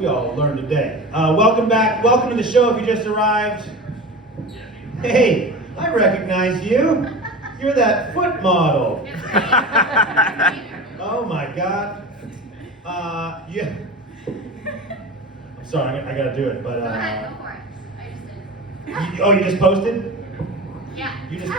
We all learned today. Welcome back. Welcome to the show if you just arrived. Hey, I recognize you. You're that foot model. Oh my God. Yeah. I'm sorry, I gotta do it, but Go ahead, go for it. I just did. oh, you just posted? Yeah. You just.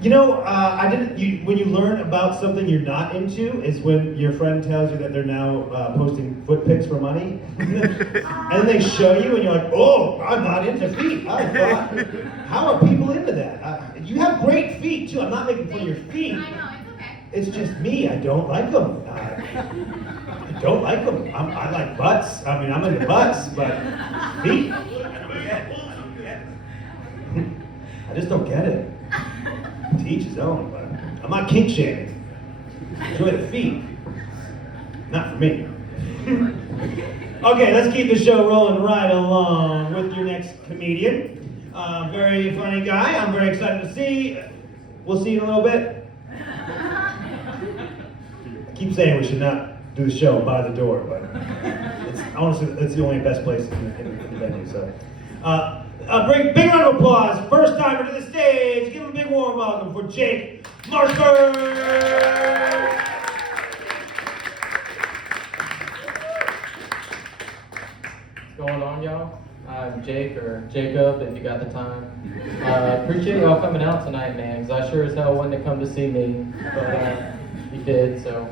You know, I didn't. When you learn about something you're not into, is when your friend tells you that they're now posting foot pics for money, and then they show you, and you're like, "Oh, I'm not into feet." I thought, how are people into that? You have great feet too. I'm not making fun of your feet. I know, it's okay. It's just me. I don't like them. I don't like them. I like butts. I mean, I'm into butts, but feet. I don't get it. I just don't get it. To each his own, but I'm not kink shaming. Enjoy the feet. Not for me. Okay, let's keep the show rolling right along with your next comedian. Very funny guy. I'm very excited to see. We'll see you in a little bit. I keep saying we should not do the show by the door, but it's honestly it's the only best place in the venue. So. Big round of applause. First timer to the stage. Give him a big warm welcome for Jake Marshburn. What's going on, y'all? I'm Jake, or Jacob, if you got the time. Appreciate y'all coming out tonight, man, because I sure as hell wanted to come to see me, but you did, so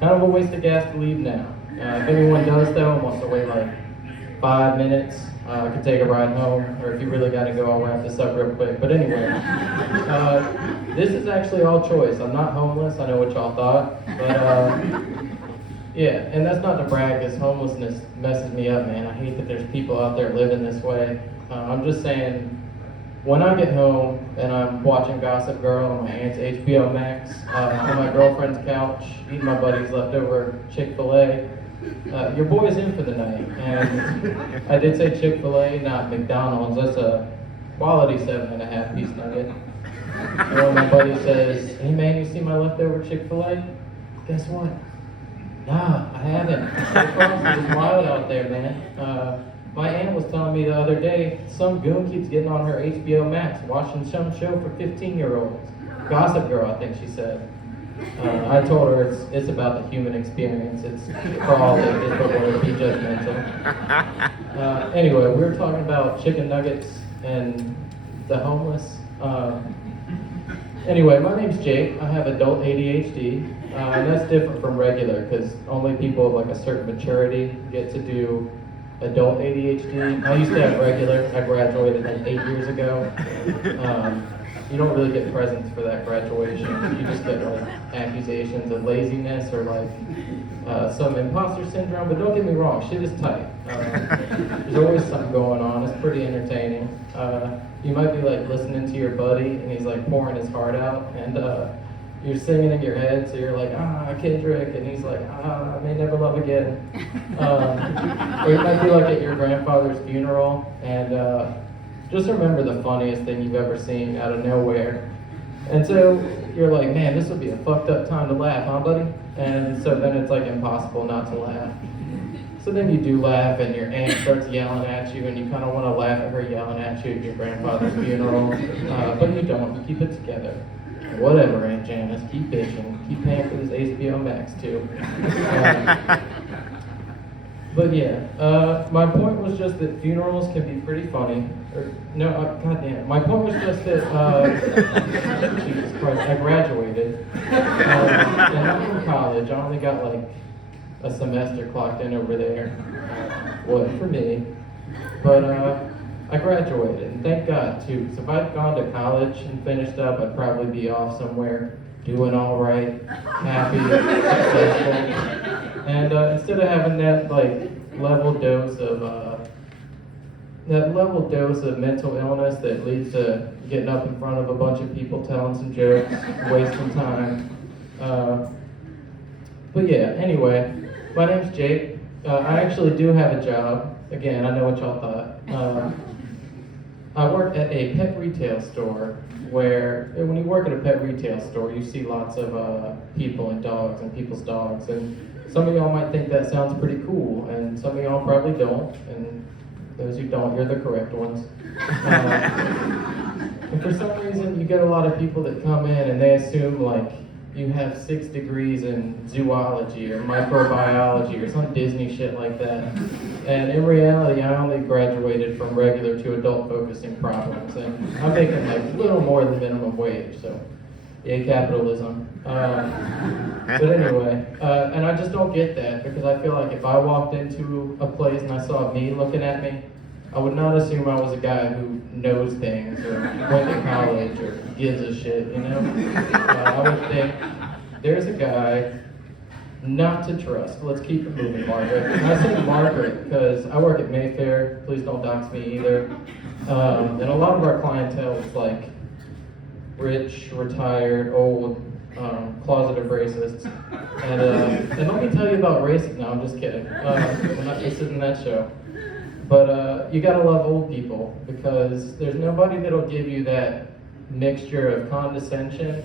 kind of a waste of gas to leave now. If anyone does, though, and wants to wait like 5 minutes, I could take a ride home, or if you really got to go, I'll wrap this up real quick. But anyway, this is actually all choice. I'm not homeless, I know what y'all thought, but yeah, and that's not to brag, because homelessness messes me up, man. I hate that there's people out there living this way. I'm just saying, when I get home and I'm watching Gossip Girl on my aunt's HBO Max, on my girlfriend's couch, eating my buddy's leftover Chick-fil-A, your boy's in for the night, and I did say Chick-fil-A, not McDonald's. That's a quality 7.5 piece nugget. And when my buddy says, "Hey man, you see my leftover Chick-fil-A?" Guess what? Nah, I haven't. It's wild out there, man. My aunt was telling me the other day, some goon keeps getting on her HBO Max, watching some show for 15-year-olds. Gossip Girl, I think she said. I told her it's about the human experience. It's for all it is, but we'll be judgmental. Anyway, we were talking about chicken nuggets and the homeless. Anyway, my name's Jake. I have adult ADHD, and that's different from regular because only people of like a certain maturity get to do adult ADHD. I used to have regular. I graduated like 8 years ago. You don't really get presents for that graduation. You just get like accusations of laziness or like some imposter syndrome. But don't get me wrong, shit is tight. There's always something going on. It's pretty entertaining. You might be like listening to your buddy and he's like pouring his heart out, and you're singing in your head, so you're like, Kendrick, and he's like, I may never love again. Or you might be like at your grandfather's funeral, and just remember the funniest thing you've ever seen out of nowhere. And so you're like, man, this would be a fucked up time to laugh, huh, buddy? And so then it's like impossible not to laugh. So then you do laugh, and your aunt starts yelling at you, and you kind of want to laugh at her yelling at you at your grandfather's funeral, but you don't. You keep it together. Whatever, Aunt Janice, keep bitching. Keep paying for this HBO Max, too. But yeah, my point was just that funerals can be pretty funny. Goddamn. My point was just that, Jesus Christ, I graduated. And I'm from college. I only got like a semester clocked in over there. Wasn't for me. But I graduated, and thank God too. So if I'd gone to college and finished up, I'd probably be off somewhere doing all right, happy, successful. And instead of having that like level dose of mental illness that leads to getting up in front of a bunch of people telling some jokes, wasting time. But yeah, anyway, my name's Jake. I actually do have a job. Again, I know what y'all thought. I work at a pet retail store where, when you work at a pet retail store, you see lots of people and dogs and people's dogs. And some of y'all might think that sounds pretty cool, and some of y'all probably don't, and those who don't, you're the correct ones. And for some reason, you get a lot of people that come in and they assume like you have 6 degrees in zoology or microbiology or some Disney shit like that. And in reality, I only graduated from regular to adult focusing problems, and I'm making like a little more than minimum wage, so yay capitalism. But anyway, and I just don't get that, because I feel like if I walked into a place and I saw me looking at me, I would not assume I was a guy who knows things or went to college or gives a shit, you know? I would think, there's a guy not to trust. Let's keep it moving, Margaret. And I say Margaret because I work at Mayfair. Please don't dox me either. And a lot of our clientele is like rich, retired, old, closeted racists. And let me tell you about racism. No, I'm just kidding. I'm not interested in that show. But you gotta love old people, because there's nobody that'll give you that mixture of condescension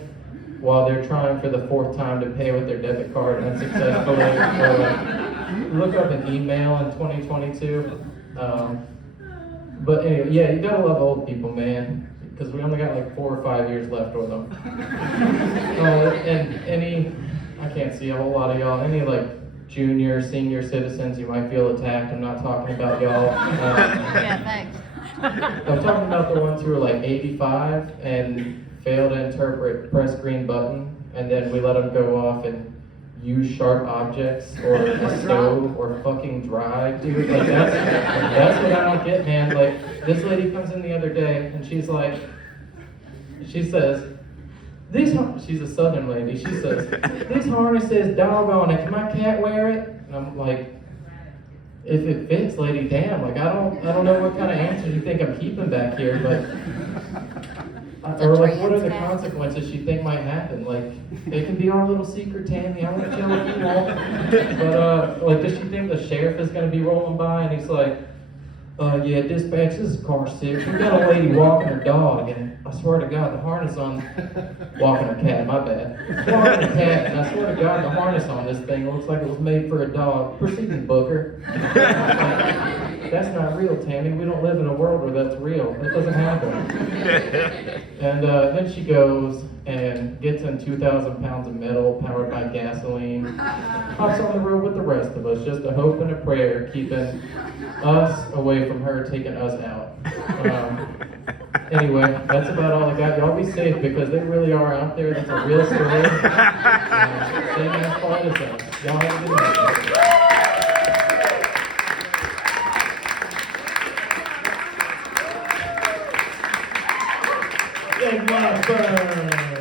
while they're trying for the 4th time to pay with their debit card unsuccessfully. Or look up an email in 2022. But anyway, yeah, you gotta love old people, man, because we only got like 4 or 5 years left with them. And I can't see a whole lot of y'all, any like junior, senior citizens, you might feel attacked. I'm not talking about y'all. Yeah, thanks. I'm talking about the ones who are like 85 and fail to interpret press green button, and then we let them go off and use sharp objects or a stove or fucking drive, dude. Like that's what I don't get, man. Like this lady comes in the other day and she says, she's a southern lady, she says, "This harness says dog on it, can my cat wear it?" And I'm like, if it fits, lady, damn, like I don't know what kind of answers you think I'm keeping back here, but or like what are the consequences you think might happen? Like it can be our little secret, Tammy, I won't tell you all. But like does she think the sheriff is gonna be rolling by and he's like, yeah, dispatch, this is car 6. We got a lady walking her dog, and I swear to God, the harness on, walking her cat, my bad. Walking her cat, and I swear to God, the harness on this thing looks like it was made for a dog. Proceed, Booker. That's not real, Tammy. We don't live in a world where that's real. That doesn't happen. And then she goes and gets in 2,000 pounds of metal powered by gasoline, hops on the road with the rest of us, just a hope and a prayer, keeping us away from her, taking us out. Anyway, that's about all I got. Y'all be safe, because they really are out there. That's a real story. Same as far as us. Y'all have a good night. Big Marshburn.